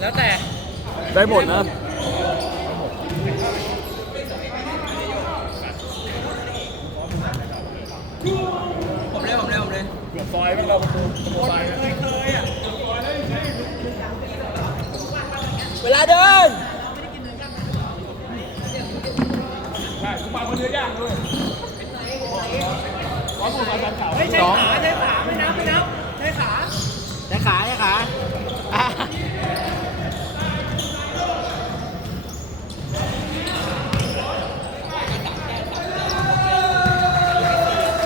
แล้วแต่ได้หมดนะ ผมเลยผมเลยผมเลยเกือบซอยไม่เราประตูประตูซอยนะเวลาเดินใช่ทุกมาคนเดียวย่างด้วยขอหมูมาจานเก่าใช้ขาใช้ขาไม่นับไม่นับใช้ขาใช้ขาใช้ขาอะ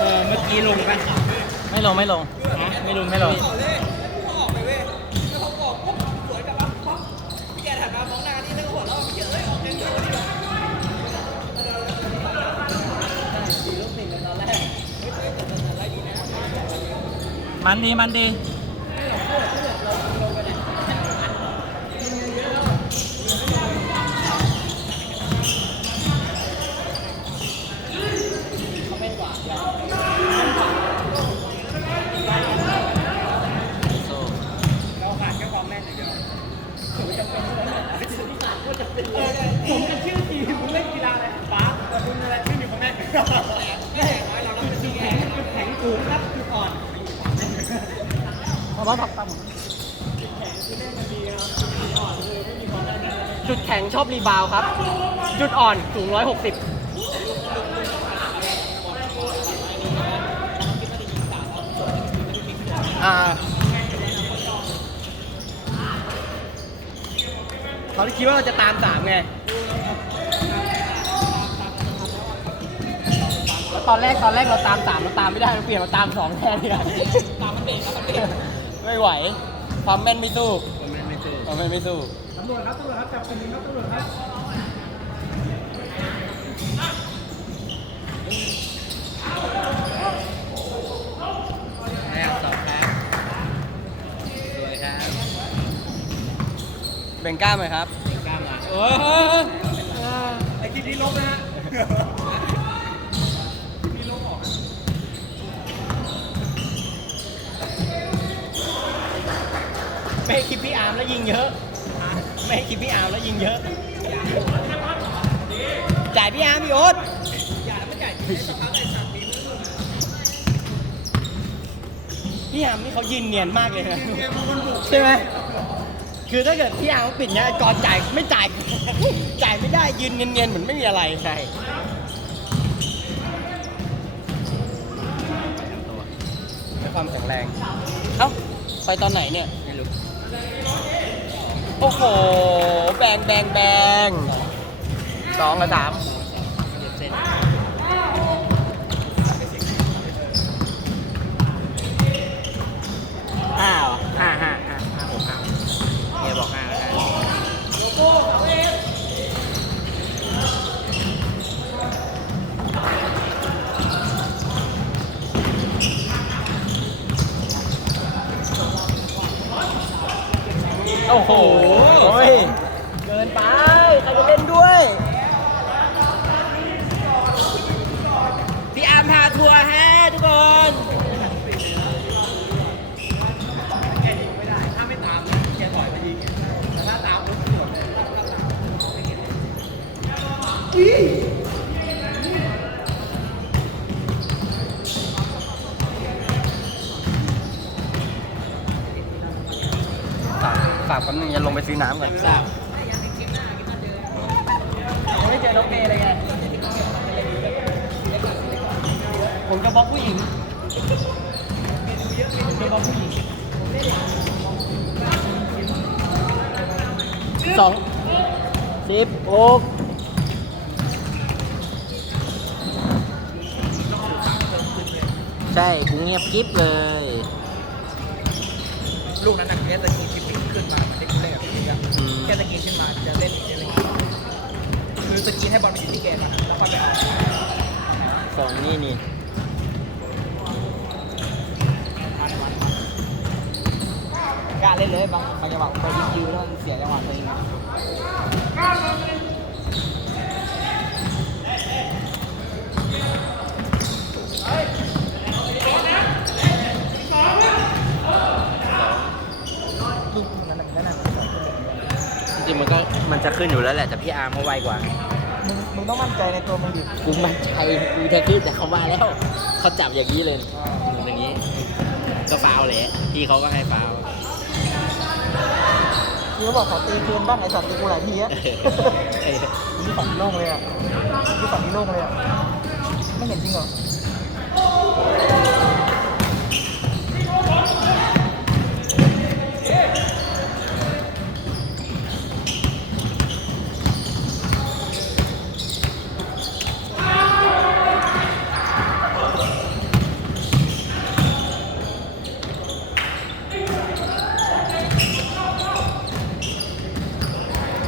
เออเมื่อ กี้ลงกันไม่ลงไม่ลงไม่ลงไม่ลงมันดีมันดี เราขาดแค่ความแม่นอย่างเดียวผมจะเป็นว่าจะเป็น ผมจะชื่อทีมผมเล่นกีฬาอะไรบาแต่คุณอะไรชื่อมีความแม่แน่เราต้องเป็นจุดแข็งจุดแข็งสูงครับจุดอ่อนเพราะว่าผักตั้มจุดแข็งชอบรีบาวครับ จุดอ่อนสูง160อ่า เขาคิดว่าเราจะตามสามไง แล้วตอนแรกตอนแรกเราตามสามเราตามไม่ได้เราเปลี่ยนมาตามสองแทนดีกว่าตามมันเด็กตามมันเด็กไม่ไหว ความแม่นไม่สู้ผมไม่ไม่สู้ ความแม่นไม่สู้ตำรวจครับตำรวจครับจับกลุ่มครับตำรวจครับ แล้วสองครับสวยครับ เบ่งกล้ามไหมครับเด็กกล้ามมาโอ้ไอคลิปนี้ลบนะฮะไม่ให้คลิปพี่อาร์มแล้วยิงเยอะ ไม่ให้คลิปพี่อาร์มแล้วยิงเยอะจ่ายพี่อาร์มพี่โอ๊ตพี่อาร์มนี่เขายินเนียนมากเลยนะใช่ไหม คือถ้าเกิดพี่อาร์มปิดเนี้ยก่อนจ่ายไม่จ่าย จ่ายไม่ได้ยืนเนียนๆเหมือนไม่มีอะไรใช่ด้วยความแข็งแรง เอ้า ไปตอนไหนเนี่ย ไม่รู้ โอ้โห แบงแบงแบงสองกับสาม เจ็ดเซน ห้าเหรอ ห้าห้าห้าห้าหกห้าเฮียบอกห้าแล้วกัน โอ้โหโอ้ยเกินไปใครจะเล่นด้วย พี่อาร์มพาทัวร์ฮะทุกคนแกยิงไม่ได้ถ้าไม่ตามนะแกถอยไปยิงแต่ถ้าตามปุ๊บหมดเลยถ้าตาม ฝากฝากแป๊บ นึงจะลงไปซื้อน้ำก่อนทราบยังไม่เจอน้องเมย์เลยไง ผมจะบล็อกผู้หญิงผมจะบล็อกผู้หญิงสองสิบหกใช่กูเงียบกิ๊บเลย ลูกนั้นนักเล่นตะกี้ที่ปิ้ง ขึ้นมามันได้กูเล่นแบบนี้อะแค่สกี้ขึ้นมาจะเล่นจะเล่นคือสกี้ให้บอลไปอยู่ที่เกก่อนแล้วก็ไปเอาสองนี่นี่กล้าเล่นเลยบางบางจังหวะไปยิงคิวแล้วเสียจังหวะตัวเอง ริงๆมันก็มันจะขึ้นอยู่ แล้วแหละแต่พี่อาร์มเขาไวกว่ามึงมึงต้องมั่นใจในตัวมึงดิกูมั่นใจกูจะขึ้นแต่เขามาแล้วเขาจับอย่างนี้เลยอย่างนี้ ก็ฟาวเลยพี่เขาก็ให้ฟาวกูก็บอกขอตีคืนบ้างไอ้สัตว์ตีกูหลายทีอะเออนี่ฝั่งนี้โล่งเลยอะนี่ฝั่งนี้โล่งเลยอะไม่เห็นจริงเหรอ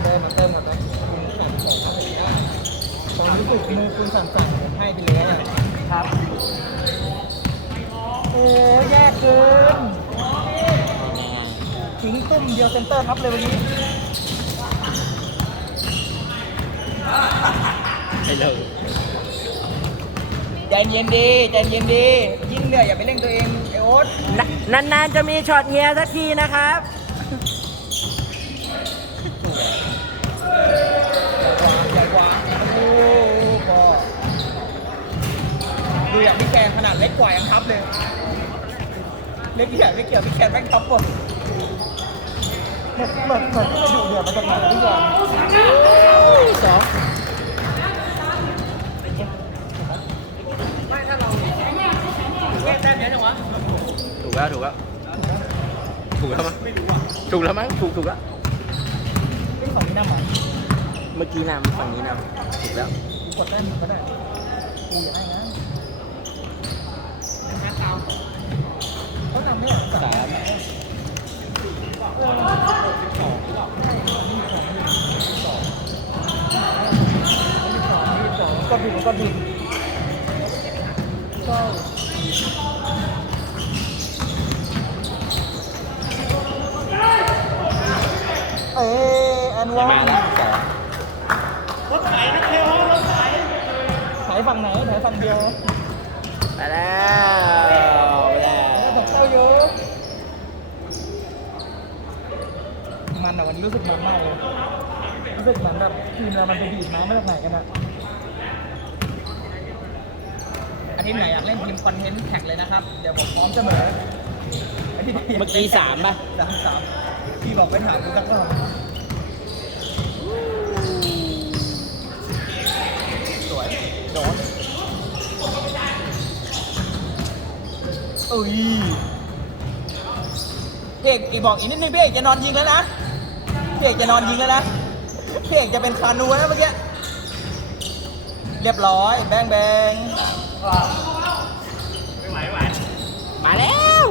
เติมมาเติมก่อนไหมตอนรู้สึกมือ คุณสั่นๆผมให้ไปแล้วอะครับ โอ้แย่เกินทิ้งตุ้มเดียวเซนเตอร์ทับเลยวันนี้ให้เลยใจเย็นดี ใจเย็นดี ยิ่งเหนื่อยอย่าไปเร่งตัวเองไอโอ๊ต นานๆจะมีช็อตเงียสักทีนะครับ ใหญ่กว่าโอ้ก็ ดูอย่างพี่แกนขนาดเล็กกว่ายังทับเลย เล็กเกี่ยไม่เกี่ยวพี่แกนแม่งทับหมดเหมือนเหมือนเหมือนที่ไปดูเดือดมาจากไหนพี่แกนสองแต้มเยองถูกแล้วถูกแล้วถูกแล้วมั้งถูกแล้วมั้งถูกถูกแล้วฝั่งนี้น้ำหรอเมื่อกี้นำฝั่งนี้นำถูกแล้วกูกดแต้มก็ได้กูอย่าได้นะเขาทำเนี่ย สามก็ผิดก็ผิดก็เอ้อันว่ามาแล้วสองถ่ายฝั่งไหนถ่ายฝั่งเดียวไปแล้ว ฝั่งเข้าเยอะ มันอะวันนี้รู้สึกมันมากเลยรู้สึกเหมือนแบบทีมเรามันไปบีบน้ำมาจากไหนกันอะอาทิตย์ไหนอยากเล่นทีมคอนเทนต์แข่งเลยนะครับ เดี๋ยวผมพร้อมเสมออาทิตย์ไหนยาเมื่อกี้สามป่ะสามสามพี่บอกไปถามกูสักรอบสวยโดนเอ้ยพี่เอกอีกบอกอีกนิดนึงพี่เอกจะนอนยิงแล้วนะ พี่เอกจะนอนยิงแล้วนะพี่เอกจะเป็นคานูนะเมื่อกี้ เรียบร้อย แบงแบงมาแล้ว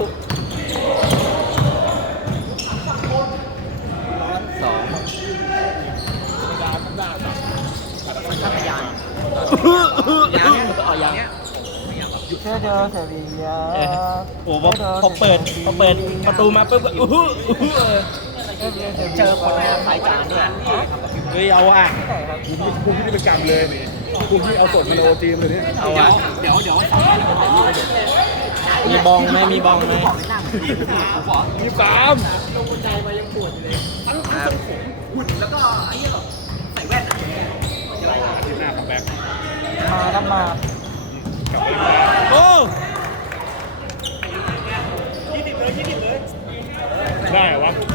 สองข้ามยานเอายังเชื่อเจอเสรียเออโอ้พอพอเปิดพอเปิดประตูมาปุ๊บก็อู้หูอู้หู เออเจอคนแรกสายจานด้วยเฮ้ยเอาอะคุมที่เป็นกรรมเลยคุมที่เอาสดมาโอจีมเลยเนี่ยเอาอะเดี๋ยวเดี๋ยวมีบองไหมมีบองไหมยี่สามครับแล้วก็ไอ้เหี้ยใส่แว่นอะทีหน้าของแบ็คมาครับมาโอ้ได้เหรอวะเดี๋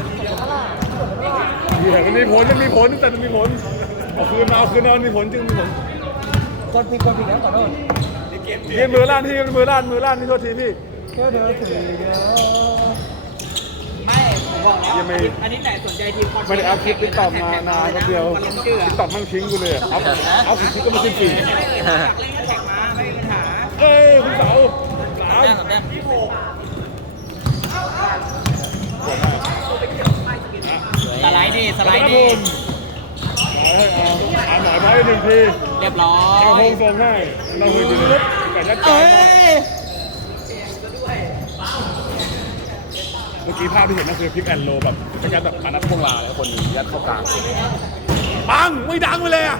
ยว มันมีผลมันมีผลแต่มันมีผลเอาคืนมาเอาคืนเอามันมีผลจริงมีผลคนผิดคนผิดแล้วขอโทษที่มือลั่นที่มือลั่นมือลั่นที่โทษทีพี่เชื่อเจอเสรียไม่ผมบอกแล้วยังไม่ อันนี้ไหนสนใจทีมคอนไม่ได้เอาคลิปติ๊กต็อกมานานก็เดียวมันลงชื่อติ๊กต็อกมั่งทิ้งกูเลยเอาเอาคลิปก็มาทิ้งฟรีอยากเล่นก็แท็กมาไม่มีปัญหาเอ้ยคุณเสาสามแต้มกับแต้มที่หก สไลด์ดิสไลด์ดิเอาหน่อยไปหนึ่งทีเรียบร้อเอายโฮงทรงให้เราเคยดูไก่ยัดจาเอ้นยเมื่อกี้ภาพที่เห็นนั่นคือพิกแอนโลแบบไม่ยัดแบบมานัดพวงลาแล้วคนยัดเข้ากลางปังไม่ดังไปเลยอะ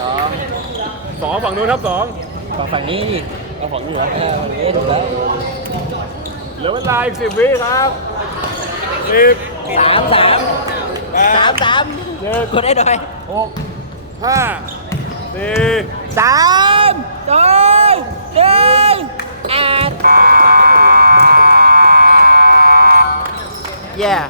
สองสองฝั่งนู้นครับสองฝั่งฝั่งนี้ดิเอาฝั่งนี้เหรอเออฝั่งนี้ถูกแล้วเหลือเวลาอีกสิบวิครับสิบ สามสามแปสามดสนึ่งกดได้หน่อยหกห้าสี่สามสองหนึ่งแอด yeah